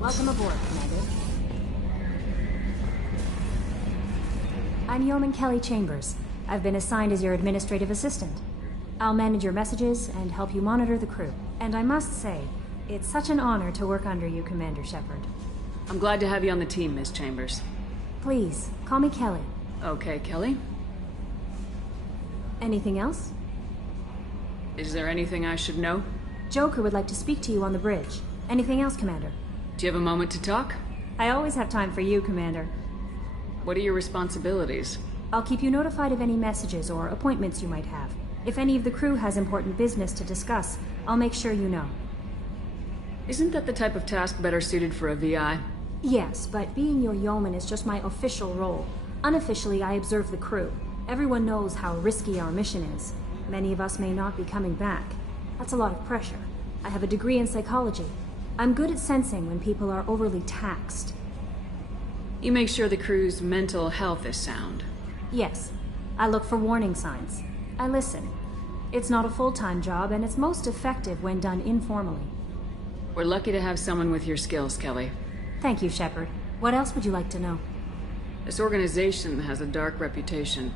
Welcome aboard, Commander. I'm Yeoman Kelly Chambers. I've been assigned as your administrative assistant. I'll manage your messages and help you monitor the crew. And I must say, it's such an honor to work under you, Commander Shepard. I'm glad to have you on the team, Miss Chambers. Please, call me Kelly. Okay, Kelly. Anything else? Is there anything I should know? Joker would like to speak to you on the bridge. Anything else, Commander? Do you have a moment to talk? I always have time for you, Commander. What are your responsibilities? I'll keep you notified of any messages or appointments you might have. If any of the crew has important business to discuss, I'll make sure you know. Isn't that the type of task better suited for a VI? Yes, but being your yeoman is just my official role. Unofficially, I observe the crew. Everyone knows how risky our mission is. Many of us may not be coming back. That's a lot of pressure. I have a degree in psychology. I'm good at sensing when people are overly taxed. You make sure the crew's mental health is sound. Yes. I look for warning signs. I listen. It's not a full-time job, and it's most effective when done informally. We're lucky to have someone with your skills, Kelly. Thank you, Shepard. What else would you like to know? This organization has a dark reputation.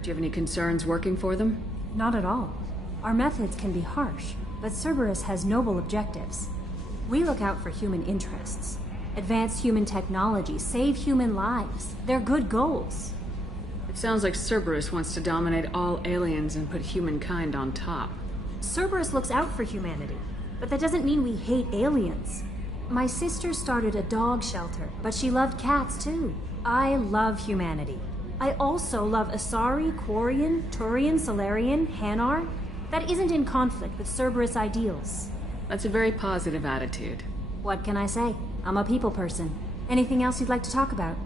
Do you have any concerns working for them? Not at all. Our methods can be harsh, but Cerberus has noble objectives. We look out for human interests. Advance human technology, save human lives. They're good goals. It sounds like Cerberus wants to dominate all aliens and put humankind on top. Cerberus looks out for humanity, but that doesn't mean we hate aliens. My sister started a dog shelter, but she loved cats too. I love humanity. I also love Asari, Quarian, Turian, Solarian, Hanar. That isn't in conflict with Cerberus ideals. That's a very positive attitude. What can I say? I'm a people person. Anything else you'd like to talk about?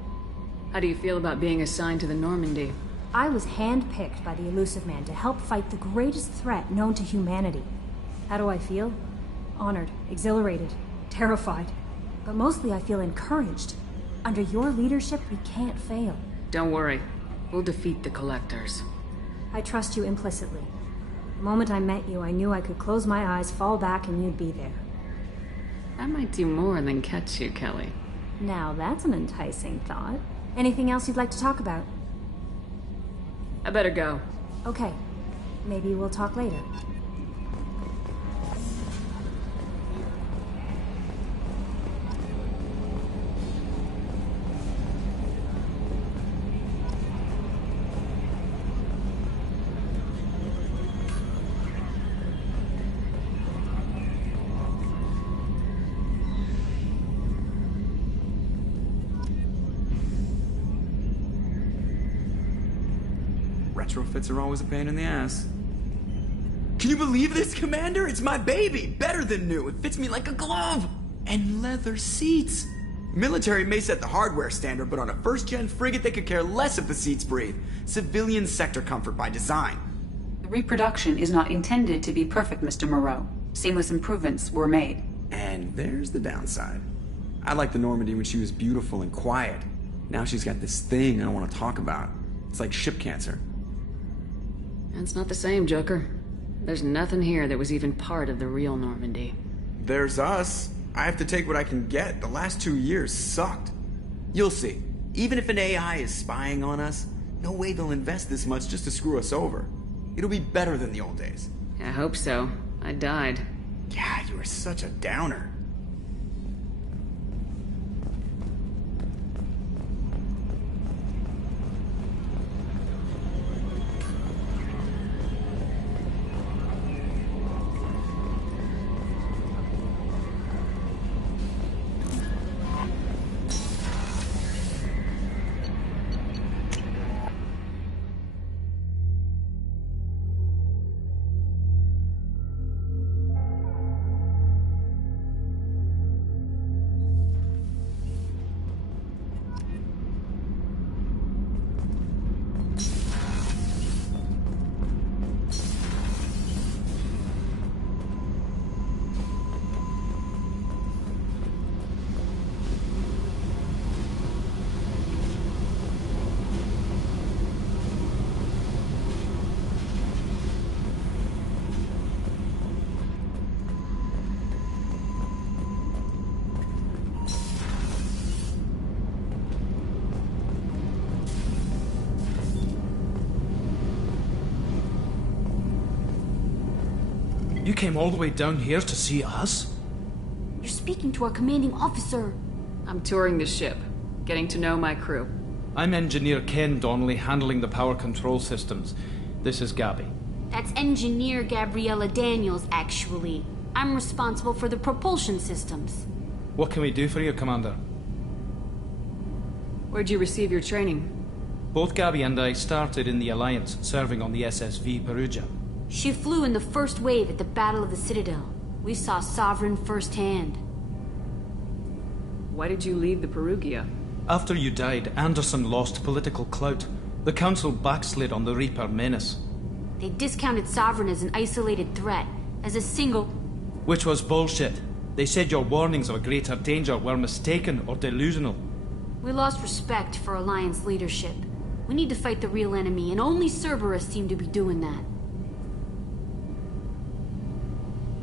How do you feel about being assigned to the Normandy? I was handpicked by the Elusive Man to help fight the greatest threat known to humanity. How do I feel? Honored, exhilarated, terrified. But mostly I feel encouraged. Under your leadership, we can't fail. Don't worry. We'll defeat the Collectors. I trust you implicitly. The moment I met you, I knew I could close my eyes, fall back, and you'd be there. I might do more than catch you, Kelly. Now that's an enticing thought. Anything else you'd like to talk about? I better go. Okay. Maybe we'll talk later. Retrofits are always a pain in the ass. Can you believe this, Commander? It's my baby! Better than new. It fits me like a glove! And leather seats! Military may set the hardware standard, but on a first-gen frigate they could care less if the seats breathe. Civilian sector comfort by design. The reproduction is not intended to be perfect, Mr. Moreau. Seamless improvements were made. And there's the downside. I liked the Normandy when she was beautiful and quiet. Now she's got this thing I don't want to talk about. It's like ship cancer. It's not the same, Joker. There's nothing here that was even part of the real Normandy. There's us. I have to take what I can get. The last 2 years sucked. You'll see. Even if an AI is spying on us, no way they'll invest this much just to screw us over. It'll be better than the old days. I hope so. I died. Yeah, you were such a downer. came all the way down here to see us? You're speaking to our commanding officer. I'm touring the ship, getting to know my crew. I'm Engineer Ken Donnelly, handling the power control systems. This is Gabby. That's Engineer Gabriella Daniels, actually. I'm responsible for the propulsion systems. What can we do for you, Commander? Where'd you receive your training? Both Gabby and I started in the Alliance, serving on the SSV Perugia. She flew in the first wave at the Battle of the Citadel. We saw Sovereign firsthand. Why did you leave the Perugia? After you died, Anderson lost political clout. The Council backslid on the Reaper menace. They discounted Sovereign as an isolated threat, as a single... Which was bullshit. They said your warnings of a greater danger were mistaken or delusional. We lost respect for Alliance leadership. We need to fight the real enemy, and only Cerberus seem to be doing that.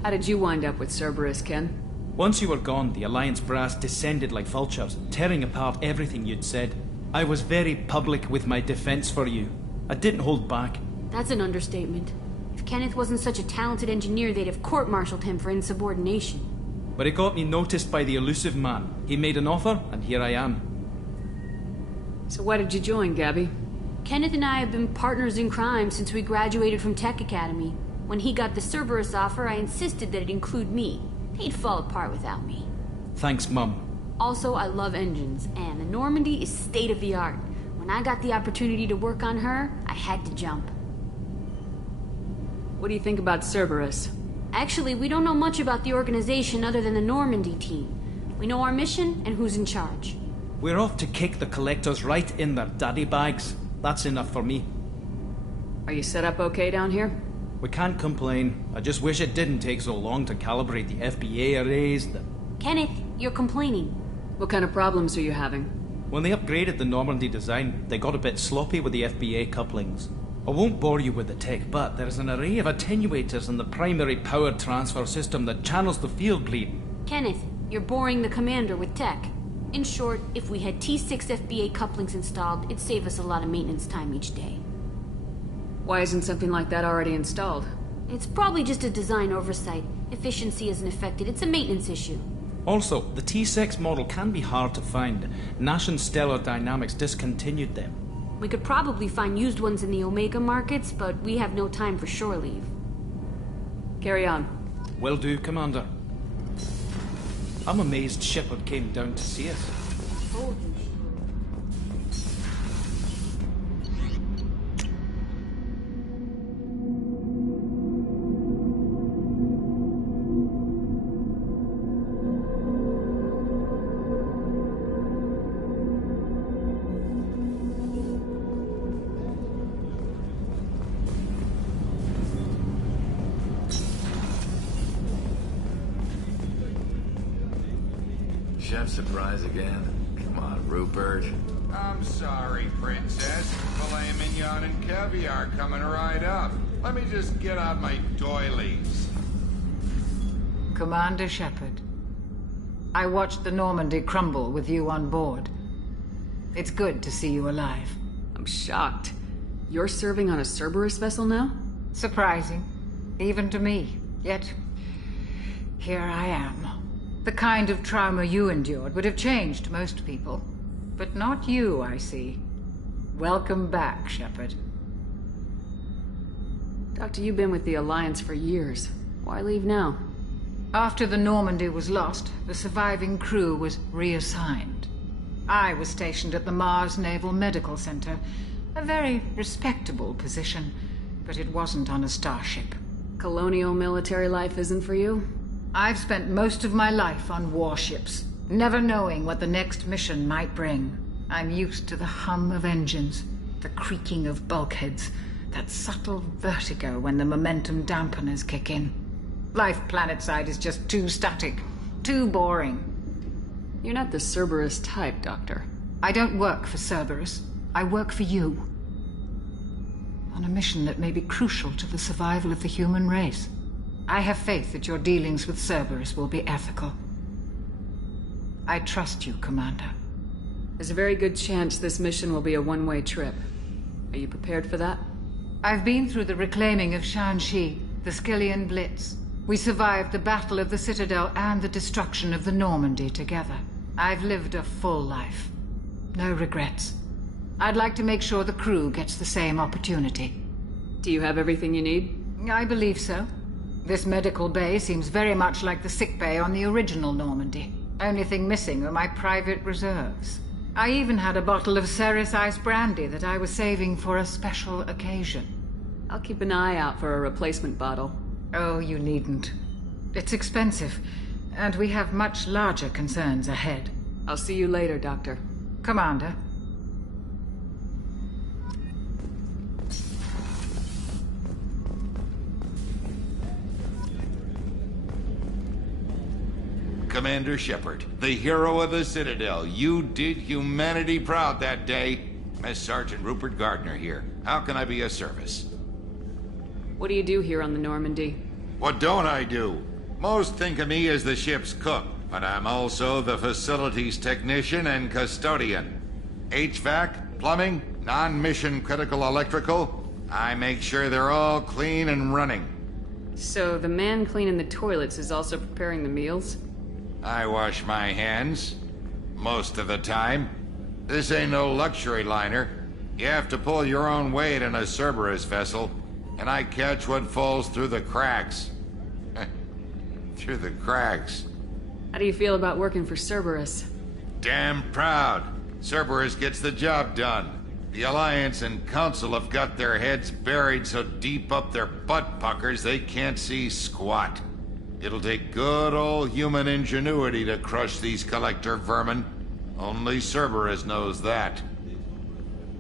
How did you wind up with Cerberus, Ken? Once you were gone, the Alliance brass descended like vultures, tearing apart everything you'd said. I was very public with my defense for you. I didn't hold back. That's an understatement. If Kenneth wasn't such a talented engineer, they'd have court-martialed him for insubordination. But it got me noticed by the elusive man. He made an offer, and here I am. So why did you join, Gabby? Kenneth and I have been partners in crime since we graduated from Tech Academy. When he got the Cerberus offer, I insisted that it include me. He'd fall apart without me. Thanks, Mum. Also, I love engines, and the Normandy is state-of-the-art. When I got the opportunity to work on her, I had to jump. What do you think about Cerberus? Actually, we don't know much about the organization other than the Normandy team. We know our mission and who's in charge. We're off to kick the Collectors right in their daddy bags. That's enough for me. Are you set up okay down here? We can't complain. I just wish it didn't take so long to calibrate the FBA arrays. Kenneth, you're complaining. What kind of problems are you having? When they upgraded the Normandy design, they got a bit sloppy with the FBA couplings. I won't bore you with the tech, but there's an array of attenuators in the primary power transfer system that channels the field bleed. Kenneth, you're boring the commander with tech. In short, if we had T6 FBA couplings installed, it'd save us a lot of maintenance time each day. Why isn't something like that already installed? It's probably just a design oversight. Efficiency isn't affected. It's a maintenance issue. Also, the T6 model can be hard to find. Nash and Stellar Dynamics discontinued them. We could probably find used ones in the Omega markets, but we have no time for shore leave. Carry on. Will do, Commander. I'm amazed Shepard came down to see us. Chef surprise again? Come on, Rupert. I'm sorry, Princess. Filet mignon and caviar coming right up. Let me just get out my doilies. Commander Shepard, I watched the Normandy crumble with you on board. It's good to see you alive. I'm shocked. You're serving on a Cerberus vessel now? Surprising, even to me. Yet, here I am. The kind of trauma you endured would have changed most people. But not you, I see. Welcome back, Shepard. Doctor, you've been with the Alliance for years. Why leave now? After the Normandy was lost, the surviving crew was reassigned. I was stationed at the Mars Naval Medical Center. A very respectable position, but it wasn't on a starship. Colonial military life isn't for you? I've spent most of my life on warships, never knowing what the next mission might bring. I'm used to the hum of engines, the creaking of bulkheads, that subtle vertigo when the momentum dampeners kick in. Life planetside is just too static, too boring. You're not the Cerberus type, Doctor. I don't work for Cerberus. I work for you. On a mission that may be crucial to the survival of the human race. I have faith that your dealings with Cerberus will be ethical. I trust you, Commander. There's a very good chance this mission will be a one-way trip. Are you prepared for that? I've been through the reclaiming of Shanxi, the Skillian Blitz. We survived the Battle of the Citadel and the destruction of the Normandy together. I've lived a full life. No regrets. I'd like to make sure the crew gets the same opportunity. Do you have everything you need? I believe so. This medical bay seems very much like the sick bay on the original Normandy. Only thing missing were my private reserves. I even had a bottle of Ceres Ice brandy that I was saving for a special occasion. I'll keep an eye out for a replacement bottle. Oh, you needn't. It's expensive, and we have much larger concerns ahead. I'll see you later, Doctor. Commander. Commander Shepard, the hero of the Citadel. You did humanity proud that day. Mess Sergeant Rupert Gardner here. How can I be of service? What do you do here on the Normandy? What don't I do? Most think of me as the ship's cook, but I'm also the facilities technician and custodian. HVAC, plumbing, non-mission critical electrical. I make sure they're all clean and running. So the man cleaning the toilets is also preparing the meals? I wash my hands. Most of the time. This ain't no luxury liner. You have to pull your own weight in a Cerberus vessel, and I catch what falls through the cracks. Through the cracks. How do you feel about working for Cerberus? Damn proud. Cerberus gets the job done. The Alliance and Council have got their heads buried so deep up their butt puckers they can't see squat. It'll take good old human ingenuity to crush these collector vermin. Only Cerberus knows that.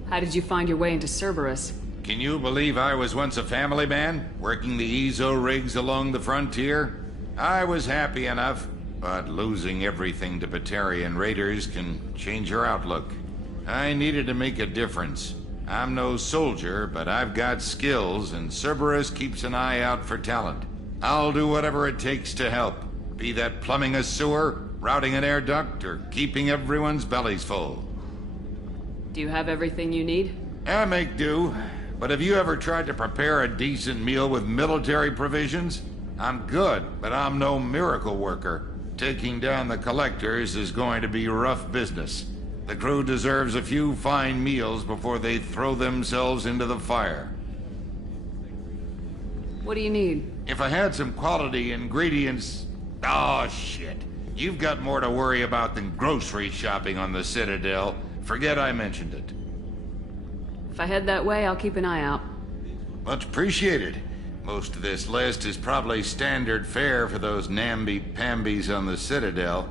How did you find your way into Cerberus? Can you believe I was once a family man, working the EZO rigs along the frontier? I was happy enough, but losing everything to Batarian raiders can change your outlook. I needed to make a difference. I'm no soldier, but I've got skills, and Cerberus keeps an eye out for talent. I'll do whatever it takes to help, be that plumbing a sewer, routing an air duct, or keeping everyone's bellies full. Do you have everything you need? I make do, but have you ever tried to prepare a decent meal with military provisions? I'm good, but I'm no miracle worker. Taking down the collectors is going to be rough business. The crew deserves a few fine meals before they throw themselves into the fire. What do you need? If I had some quality ingredients... Oh, shit. You've got more to worry about than grocery shopping on the Citadel. Forget I mentioned it. If I head that way, I'll keep an eye out. Much appreciated. Most of this list is probably standard fare for those namby-pambies on the Citadel.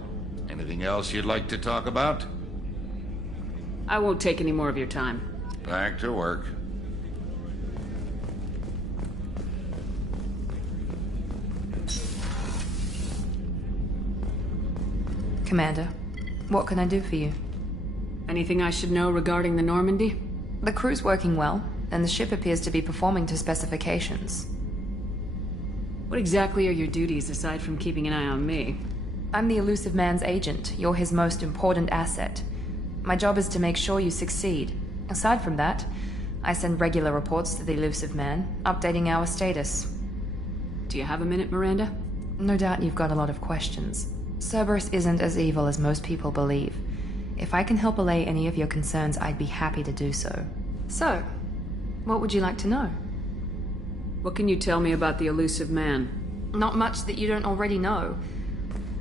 Anything else you'd like to talk about? I won't take any more of your time. Back to work. Commander, what can I do for you? Anything I should know regarding the Normandy? The crew's working well, and the ship appears to be performing to specifications. What exactly are your duties aside from keeping an eye on me? I'm the Elusive Man's agent. You're his most important asset. My job is to make sure you succeed. Aside from that, I send regular reports to the Elusive Man, updating our status. Do you have a minute, Miranda? No doubt you've got a lot of questions. Cerberus isn't as evil as most people believe. If I can help allay any of your concerns, I'd be happy to do so. So, what would you like to know? What can you tell me about the Elusive Man? Not much that you don't already know.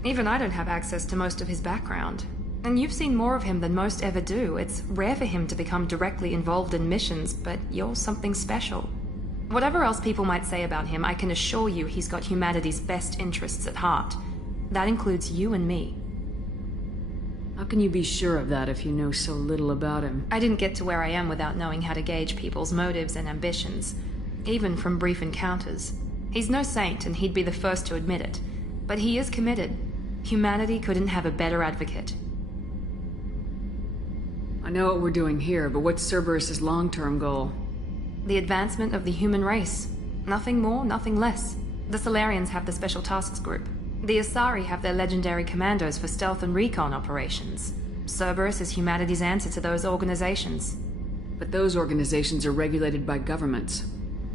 Even I don't have access to most of his background. And you've seen more of him than most ever do. It's rare for him to become directly involved in missions, but you're something special. Whatever else people might say about him, I can assure you he's got humanity's best interests at heart. That includes you and me. How can you be sure of that if you know so little about him? I didn't get to where I am without knowing how to gauge people's motives and ambitions, even from brief encounters. He's no saint, and he'd be the first to admit it. But he is committed. Humanity couldn't have a better advocate. I know what we're doing here, but what's Cerberus's long-term goal? The advancement of the human race. Nothing more, nothing less. The Solarians have the Special Tasks Group. The Asari have their legendary commandos for stealth and recon operations. Cerberus is humanity's answer to those organizations. But those organizations are regulated by governments.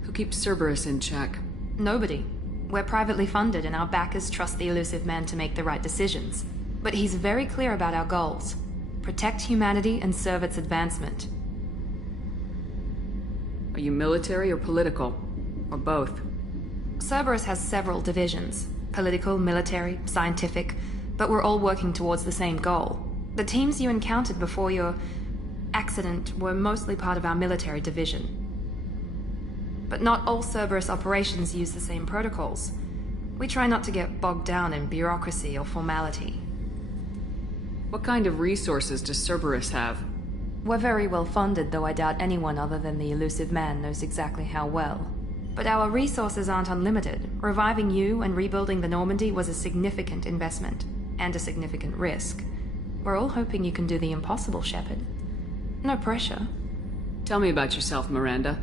Who keeps Cerberus in check? Nobody. We're privately funded and our backers trust the elusive man to make the right decisions. But he's very clear about our goals. Protect humanity and serve its advancement. Are you military or political? Or both? Cerberus has several divisions. Political, military, scientific, but we're all working towards the same goal. The teams you encountered before your accident were mostly part of our military division. But not all Cerberus operations use the same protocols. We try not to get bogged down in bureaucracy or formality. What kind of resources does Cerberus have? We're very well funded, though I doubt anyone other than the elusive man knows exactly how well. But our resources aren't unlimited. Reviving you and rebuilding the Normandy was a significant investment, and a significant risk. We're all hoping you can do the impossible, Shepard. No pressure. Tell me about yourself, Miranda.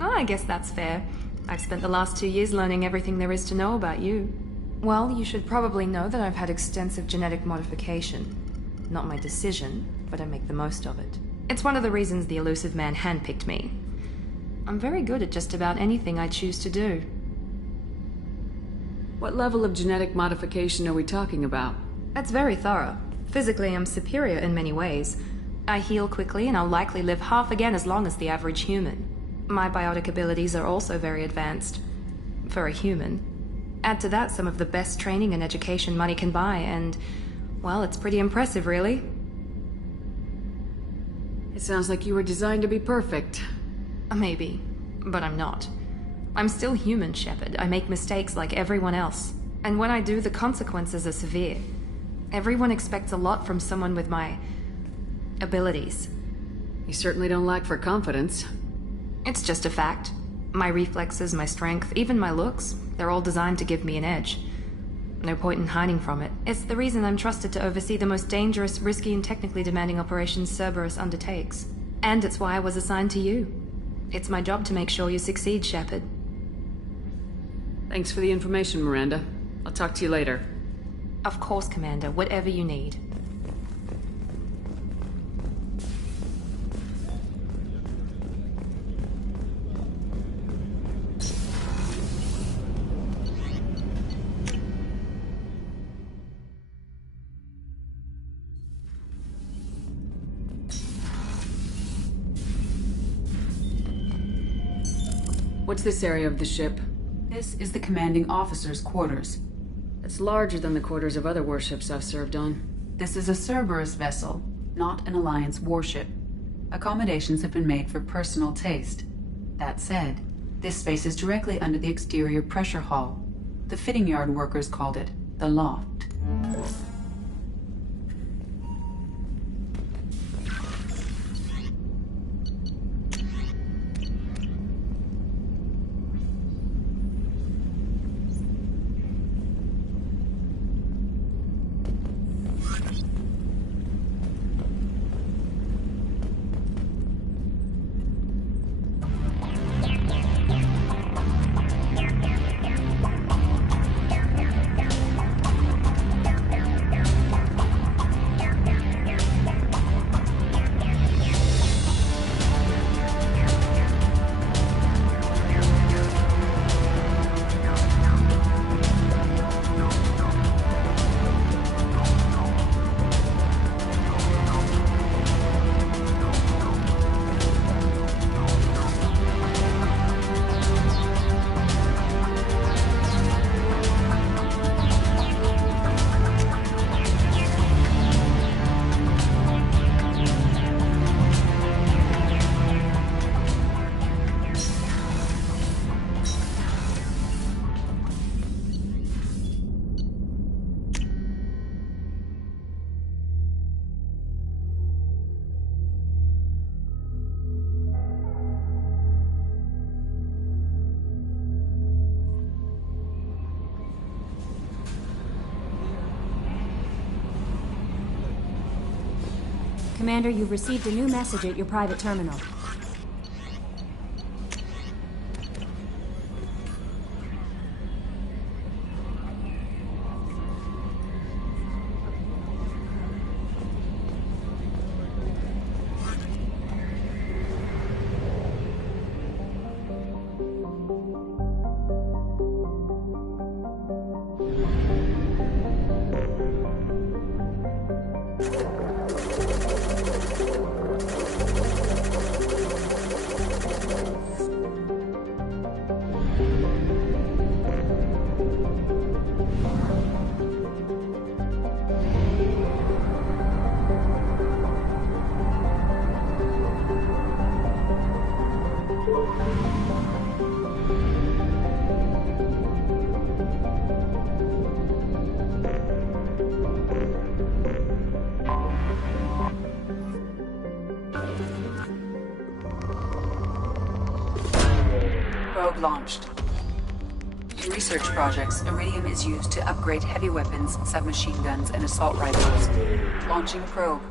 Oh, I guess that's fair. I've spent the last 2 years learning everything there is to know about you. Well, you should probably know that I've had extensive genetic modification. Not my decision, but I make the most of it. It's one of the reasons the elusive man handpicked me. I'm very good at just about anything I choose to do. What level of genetic modification are we talking about? That's very thorough. Physically, I'm superior in many ways. I heal quickly, and I'll likely live half again as long as the average human. My biotic abilities are also very advanced. For a human. Add to that some of the best training and education money can buy, and, well, it's pretty impressive, really. It sounds like you were designed to be perfect. Maybe, but I'm not. I'm still human, Shepard. I make mistakes like everyone else. And when I do, the consequences are severe. Everyone expects a lot from someone with my abilities. You certainly don't lack for confidence. It's just a fact. My reflexes, my strength, even my looks, they're all designed to give me an edge. No point in hiding from it. It's the reason I'm trusted to oversee the most dangerous, risky, and technically demanding operations Cerberus undertakes. And it's why I was assigned to you. It's my job to make sure you succeed, Shepard. Thanks for the information, Miranda. I'll talk to you later. Of course, Commander. Whatever you need. What's this area of the ship? This is the commanding officer's quarters. It's larger than the quarters of other warships I've served on. This is a Cerberus vessel, not an Alliance warship. Accommodations have been made for personal taste. That said, this space is directly under the exterior pressure hull. The fitting yard workers called it the loft. Commander, you've received a new message at your private terminal. Probe launched. In research projects, iridium is used to upgrade heavy weapons, submachine guns, and assault rifles. Launching probe.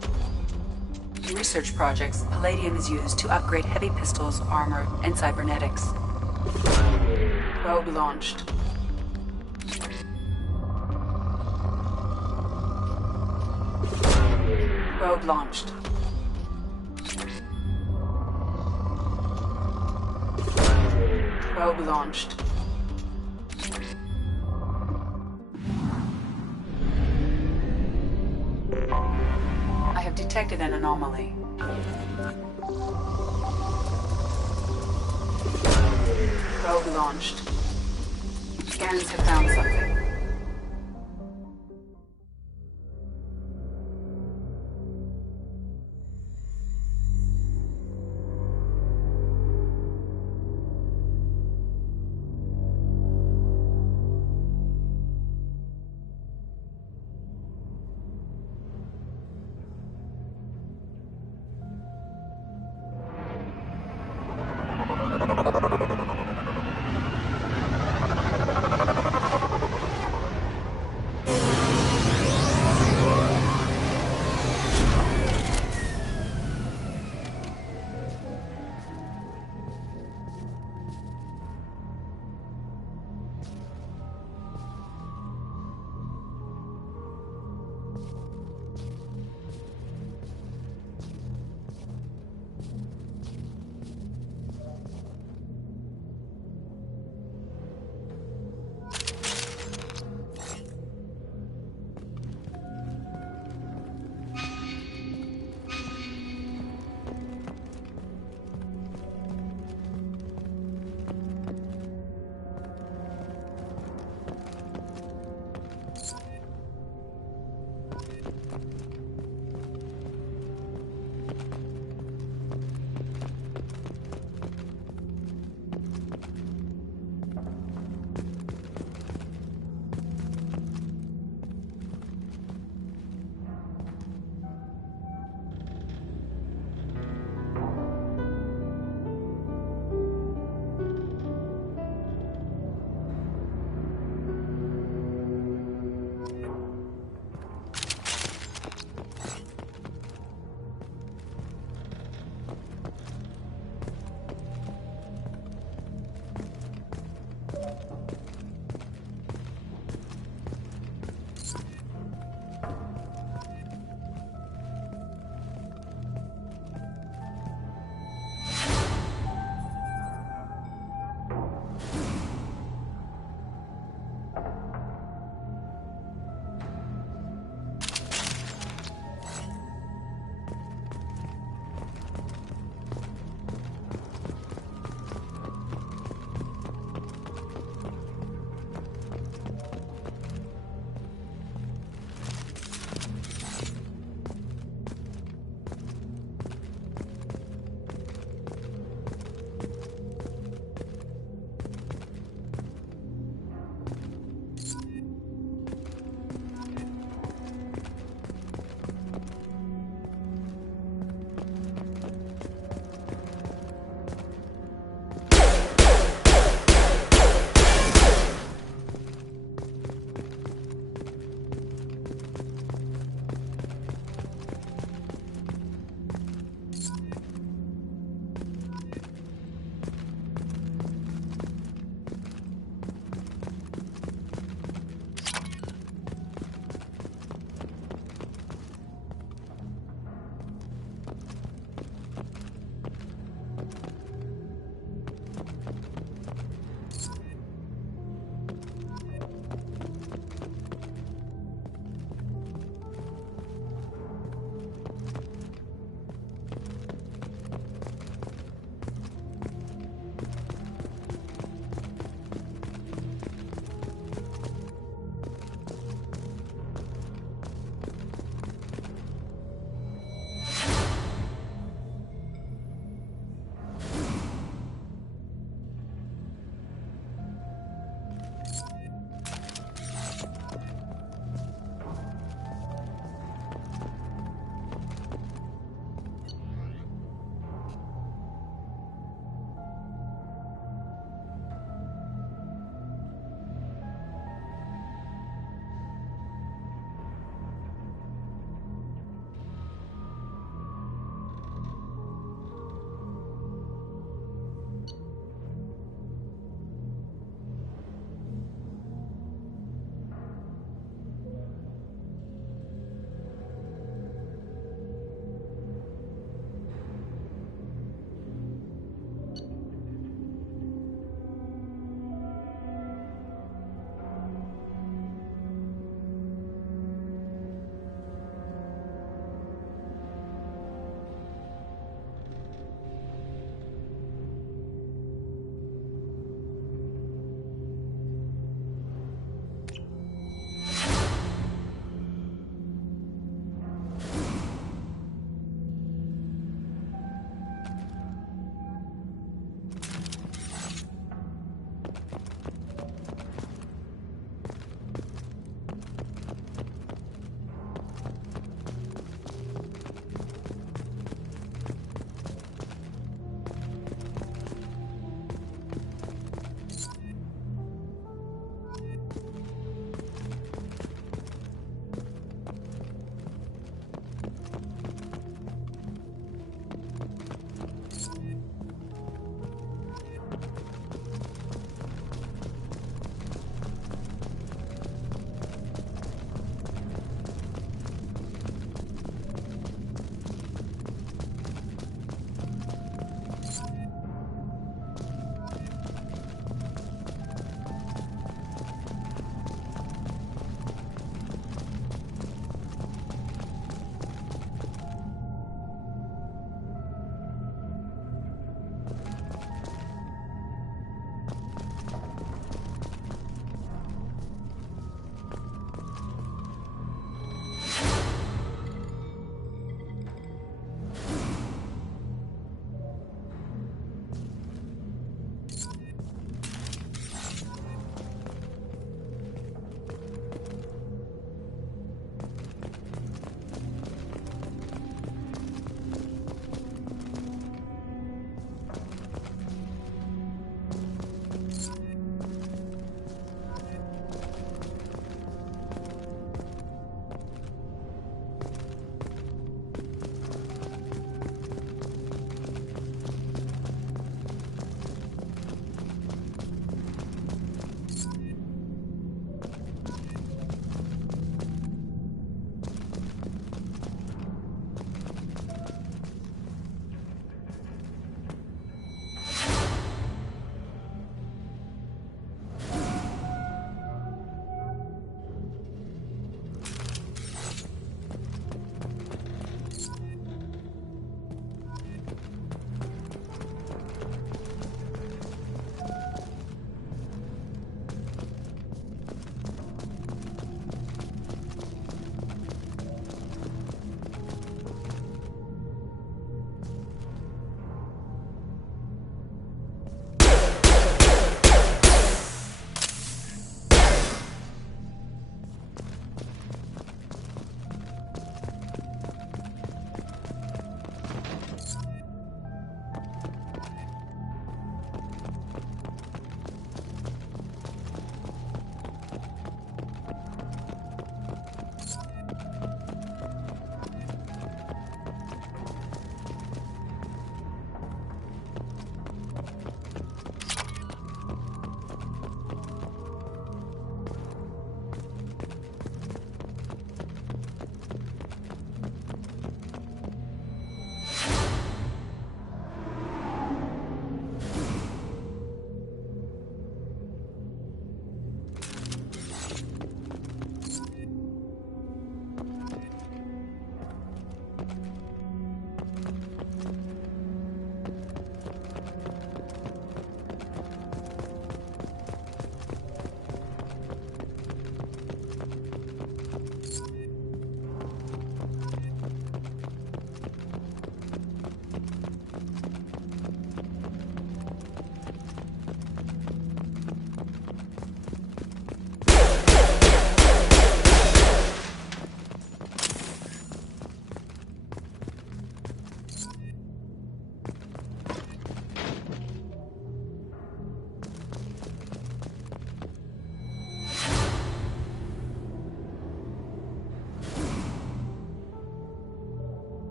In research projects, palladium is used to upgrade heavy pistols, armor, and cybernetics. Probe launched. Probe launched. Probe launched. I have detected an anomaly. Probe launched. Scans have found something.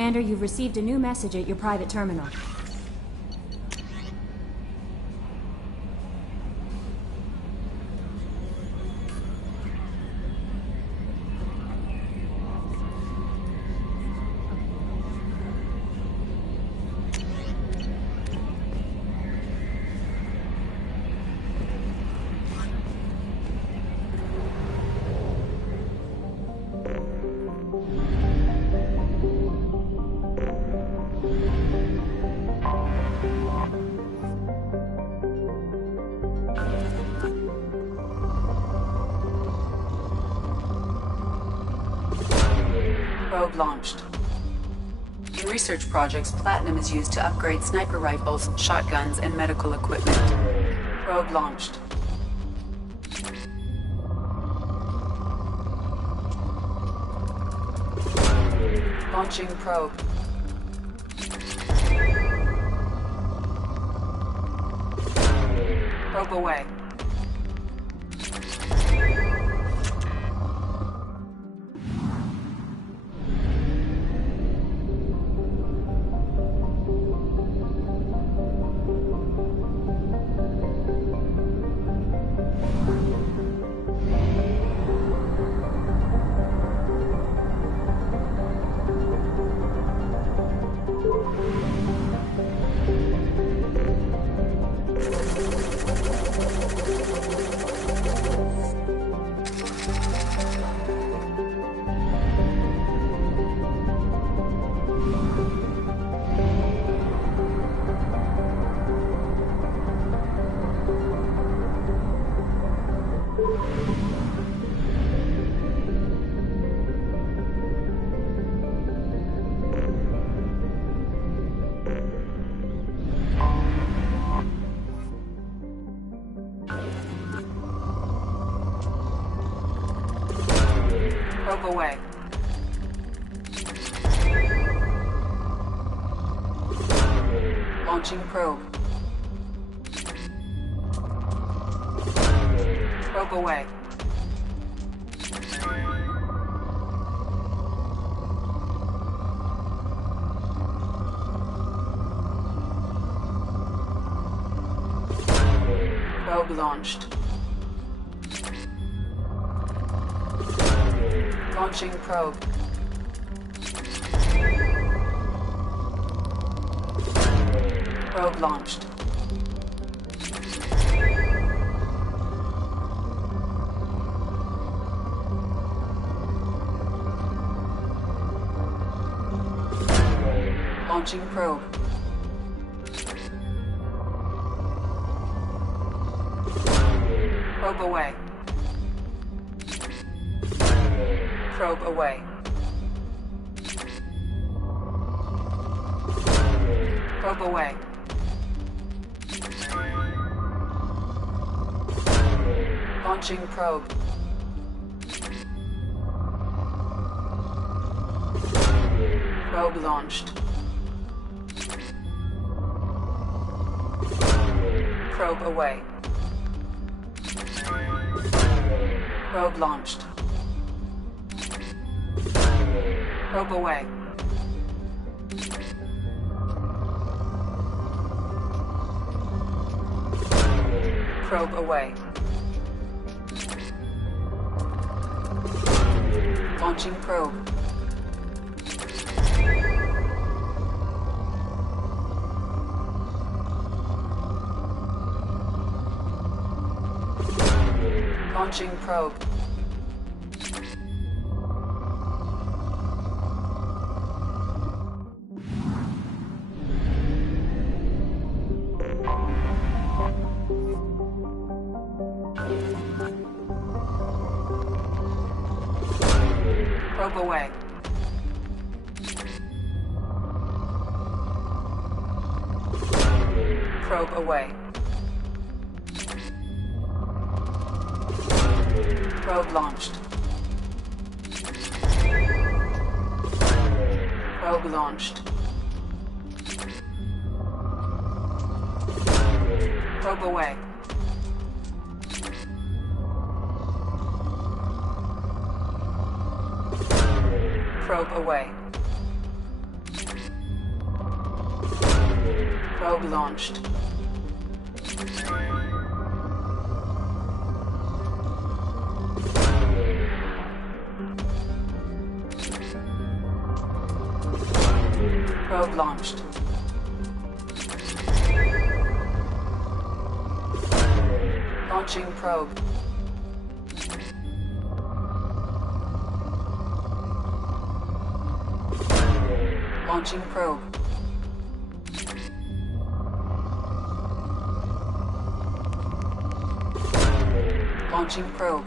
Commander, you've received a new message at your private terminal. Probe launched. In research projects, platinum is used to upgrade sniper rifles, shotguns, and medical equipment. Probe launched. Launching probe. Probe away. Probe away. Launching probe. Probe away. Probe launched. Launching probe. Probe launched. Launching probe. Probe away. Probe away. Probe away. Launching probe. Probe launched. Probe away. Probe launched. Probe away. Probe away. Launching probe. Launching probe. Probe away. Probe away. Probe launched. Probe launched. Probe away. Probe away. Probe launched. Probe launched. Launching probe. Launching probe. Launching probe.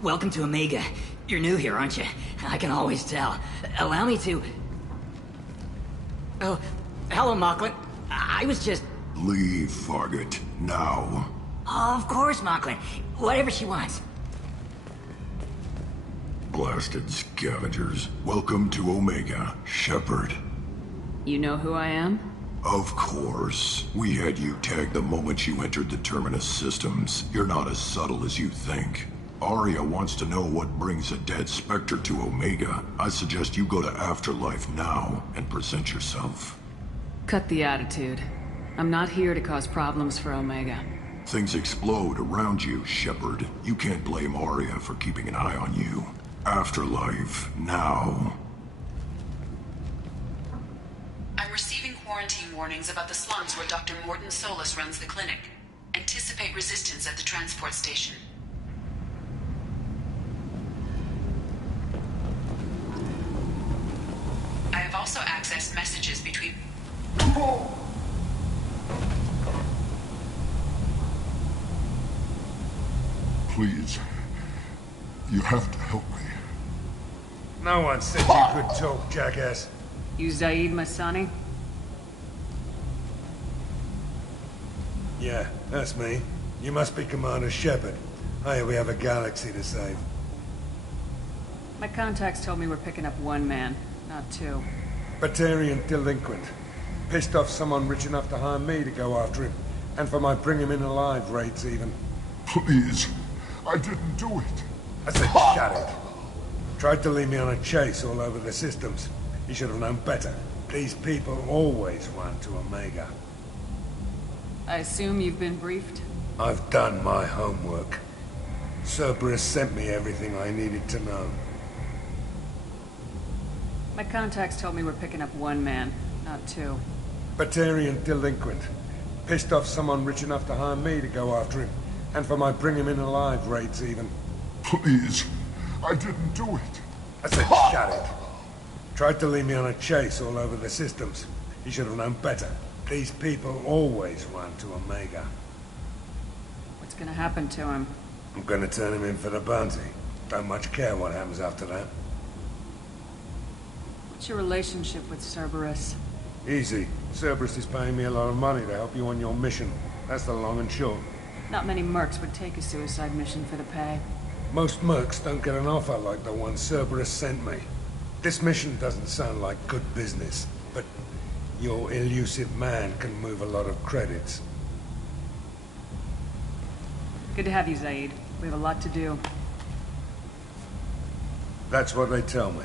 Welcome to Omega. You're new here, aren't you? I can always tell. Allow me to... Oh, hello, Mocklin. I was just... Leave, Fargate. Now. Of course, Mocklin. Whatever she wants. Blasted scavengers. Welcome to Omega, Shepard. You know who I am? Of course. We had you tagged the moment you entered the Terminus systems. You're not as subtle as you think. Aria wants to know what brings a dead Spectre to Omega. I suggest you go to Afterlife now and present yourself. Cut the attitude. I'm not here to cause problems for Omega. Things explode around you, Shepard. You can't blame Aria for keeping an eye on you. Afterlife, now. I'm receiving quarantine warnings about the slums where Dr. Morton Solus runs the clinic. Anticipate resistance at the transport station. I have also accessed messages between... Please. You have to help me. No one said you could talk, jackass. You Zaid Masani? Yeah, that's me. You must be Commander Shepard. Hey, we have a galaxy to save. My contacts told me we're picking up one man, not two. Batarian delinquent. Pissed off someone rich enough to hire me to go after him. And for my bring him in alive raids even. Please. I didn't do it. I said shut it. Tried to lead me on a chase all over the systems. He should have known better. These people always run to Omega. I assume you've been briefed? I've done my homework. Cerberus sent me everything I needed to know. My contacts told me we're picking up one man, not two. Batarian delinquent. Pissed off someone rich enough to hire me to go after him. And for my bring him in alive raids even. Please, I didn't do it. I said shut it. Tried to lead me on a chase all over the systems. He should have known better. These people always run to Omega. What's gonna happen to him? I'm gonna turn him in for the bounty. Don't much care what happens after that. What's your relationship with Cerberus? Easy. Cerberus is paying me a lot of money to help you on your mission. That's the long and short. Not many mercs would take a suicide mission for the pay. Most mercs don't get an offer like the one Cerberus sent me. This mission doesn't sound like good business, but your elusive man can move a lot of credits. Good to have you, Zaid. We have a lot to do. That's what they tell me.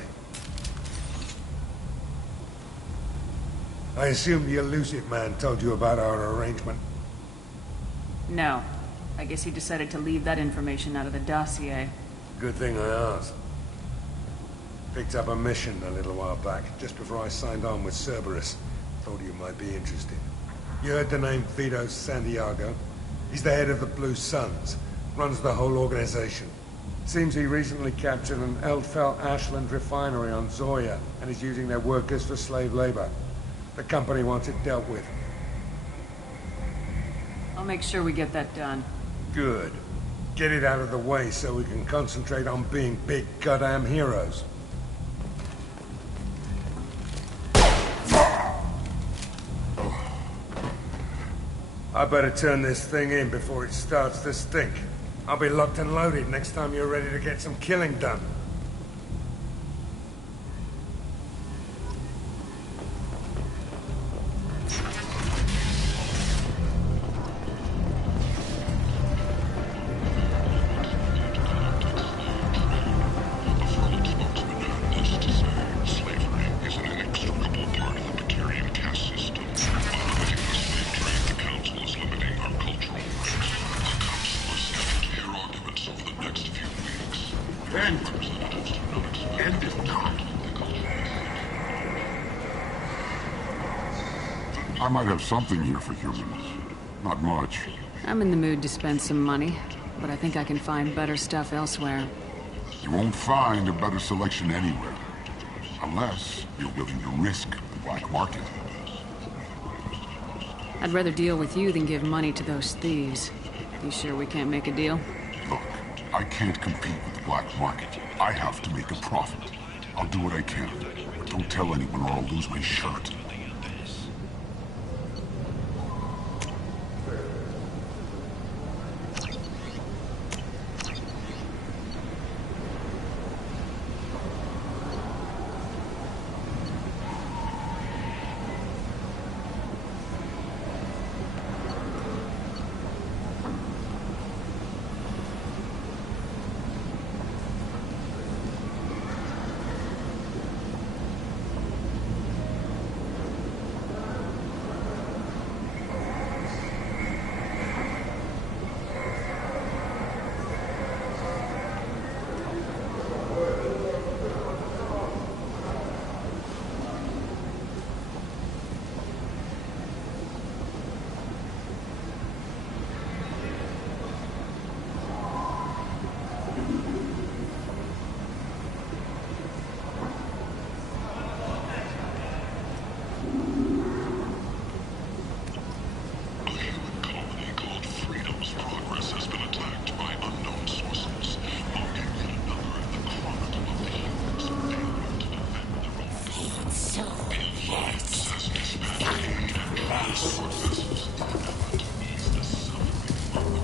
I assume the elusive man told you about our arrangement? No. I guess he decided to leave that information out of the dossier. Good thing I asked. Picked up a mission a little while back, just before I signed on with Cerberus. Thought you might be interested. You heard the name Vito Santiago? He's the head of the Blue Suns. Runs the whole organization. Seems he recently captured an Eldfell Ashland refinery on Zoya, and is using their workers for slave labor. The company wants it dealt with. I'll make sure we get that done. Good. Get it out of the way so we can concentrate on being big goddamn heroes. I better turn this thing in before it starts to stink. I'll be locked and loaded next time you're ready to get some killing done. I might have something here for humans. Not much. I'm in the mood to spend some money, but I think I can find better stuff elsewhere. You won't find a better selection anywhere. Unless you're willing to risk the black market. I'd rather deal with you than give money to those thieves. You sure we can't make a deal? Look, I can't compete with the black market. I have to make a profit. I'll do what I can, but don't tell anyone or I'll lose my shirt.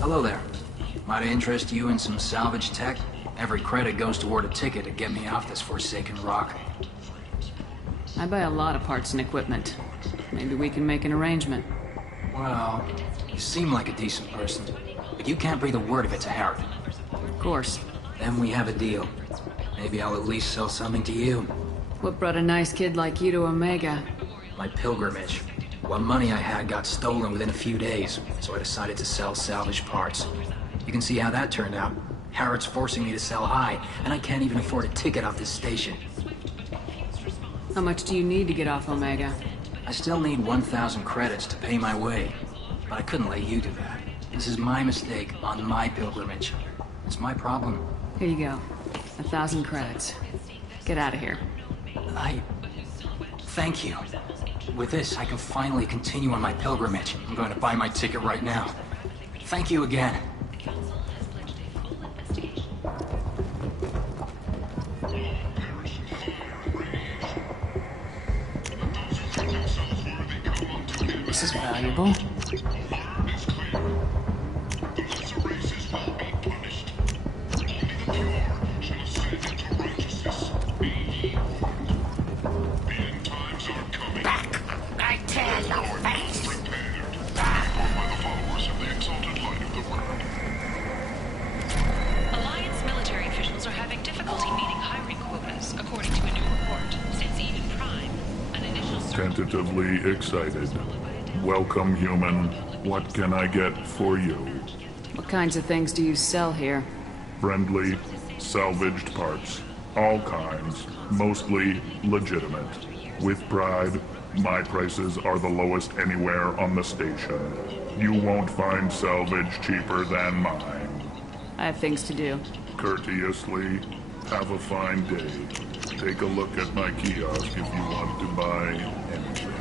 Hello there. Might I interest you in some salvage tech? Every credit goes toward a ticket to get me off this forsaken rock. I buy a lot of parts and equipment. Maybe we can make an arrangement. Well, you seem like a decent person, but you can't breathe a word of it to Harrigan. Of course. Then we have a deal. Maybe I'll at least sell something to you. What brought a nice kid like you to Omega? My pilgrimage. What money I had got stolen within a few days, so I decided to sell salvage parts. You can see how that turned out. Harrod's forcing me to sell high, and I can't even afford a ticket off this station. How much do you need to get off Omega? I still need 1,000 credits to pay my way, but I couldn't let you do that. This is my mistake on my pilgrimage. It's my problem. Here you go. 1,000 credits. Get out of here. Thank you. With this, I can finally continue on my pilgrimage. I'm going to buy my ticket right now. Thank you again. This is valuable. Alliance military officials are having difficulty meeting hiring quotas, according to a new report. Since Eden Prime, an initial Tentatively excited. Welcome, human. What can I get for you? What kinds of things do you sell here? Friendly, salvaged parts. All kinds. Mostly legitimate. With pride, my prices are the lowest anywhere on the station. You won't find salvage cheaper than mine. I have things to do. Courteously, have a fine day. Take a look at my kiosk if you want to buy anything.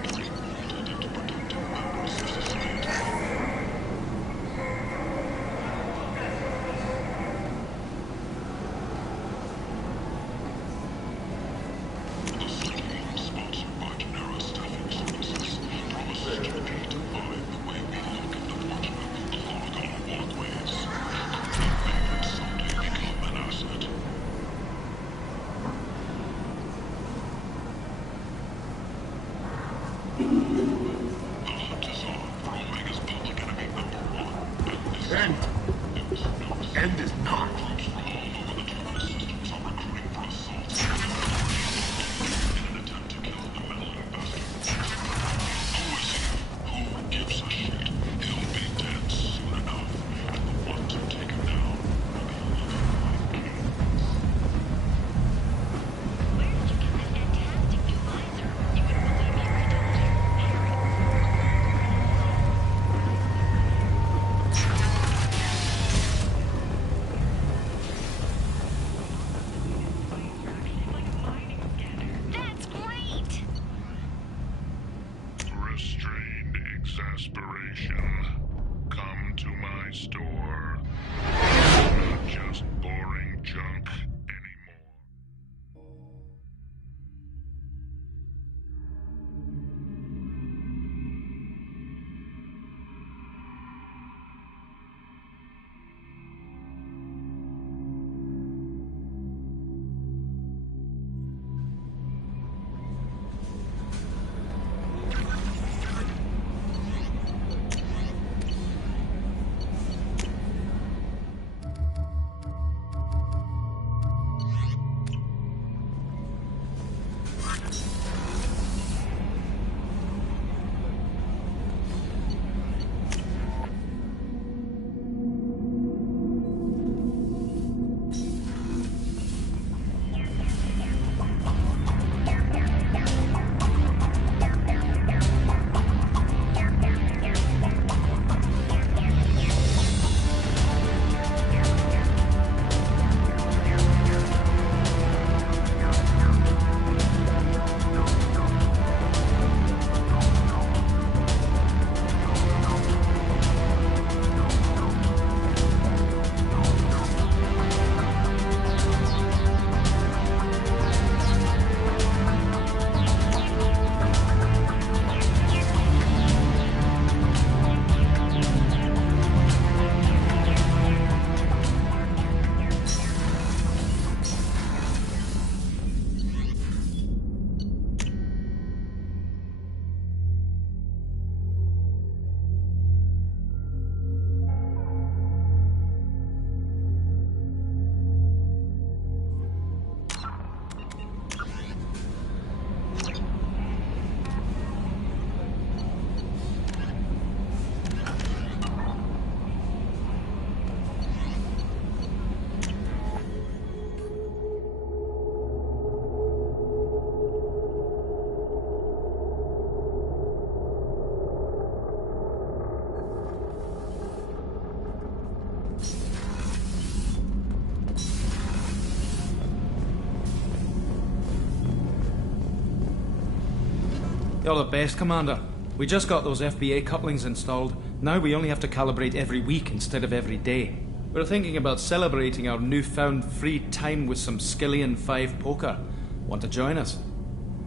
You're the best, Commander. We just got those FBA couplings installed. Now we only have to calibrate every week instead of every day. We're thinking about celebrating our newfound free time with some Skillian 5 poker. Want to join us?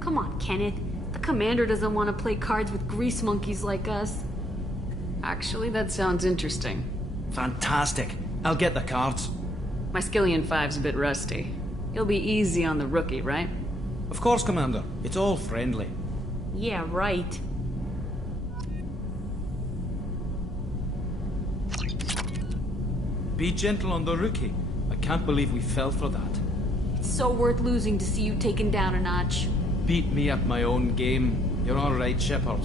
Come on, Kenneth. The commander doesn't want to play cards with grease monkeys like us. Actually, that sounds interesting. Fantastic. I'll get the cards. My Skillian 5's a bit rusty. You'll be easy on the rookie, right? Of course, Commander. It's all friendly. Yeah, right. Be gentle on the rookie. I can't believe we fell for that. It's so worth losing to see you taken down a notch. Beat me at my own game. You're all right, Shepard.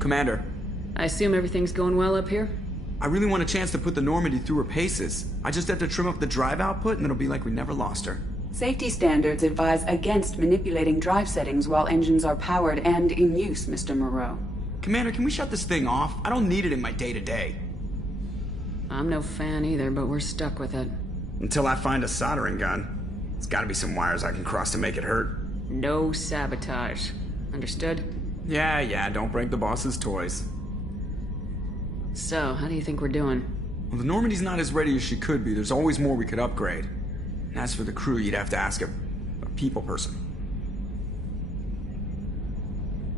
Commander. I assume everything's going well up here? I really want a chance to put the Normandy through her paces. I just have to trim up the drive output and it'll be like we never lost her. Safety standards advise against manipulating drive settings while engines are powered and in use, Mr. Moreau. Commander, can we shut this thing off? I don't need it in my day-to-day. I'm no fan either, but we're stuck with it. Until I find a soldering gun. There's gotta be some wires I can cross to make it hurt. No sabotage. Understood? Yeah, don't break the boss's toys. So, how do you think we're doing? Well, the Normandy's not as ready as she could be. There's always more we could upgrade. And as for the crew, you'd have to ask a people person.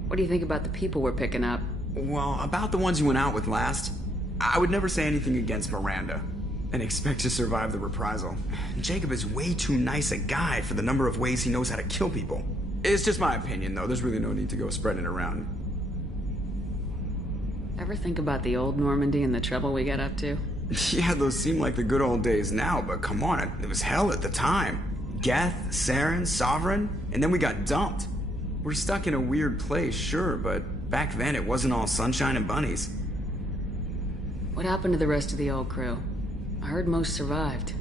What do you think about the people we're picking up? Well, about the ones you went out with last, I would never say anything against Miranda and expect to survive the reprisal. Jacob is way too nice a guy for the number of ways he knows how to kill people. It's just my opinion, though. There's really no need to go spreading it around. Ever think about the old Normandy and the trouble we got up to? Yeah, those seem like the good old days now, but come on, it was hell at the time. Geth, Saren, Sovereign, and then we got dumped. We're stuck in a weird place, sure, but back then it wasn't all sunshine and bunnies. What happened to the rest of the old crew? I heard most survived.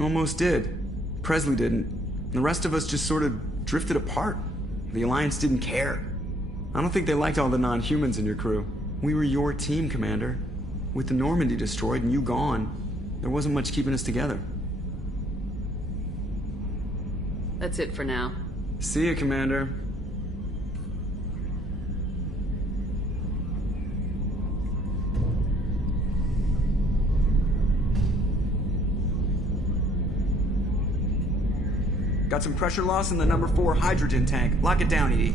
Almost did. Presley didn't. The rest of us just sort of drifted apart. The Alliance didn't care. I don't think they liked all the non-humans in your crew. We were your team, Commander. With the Normandy destroyed and you gone, there wasn't much keeping us together. That's it for now. See ya, Commander. Got some pressure loss in the number 4 hydrogen tank. Lock it down, Edie.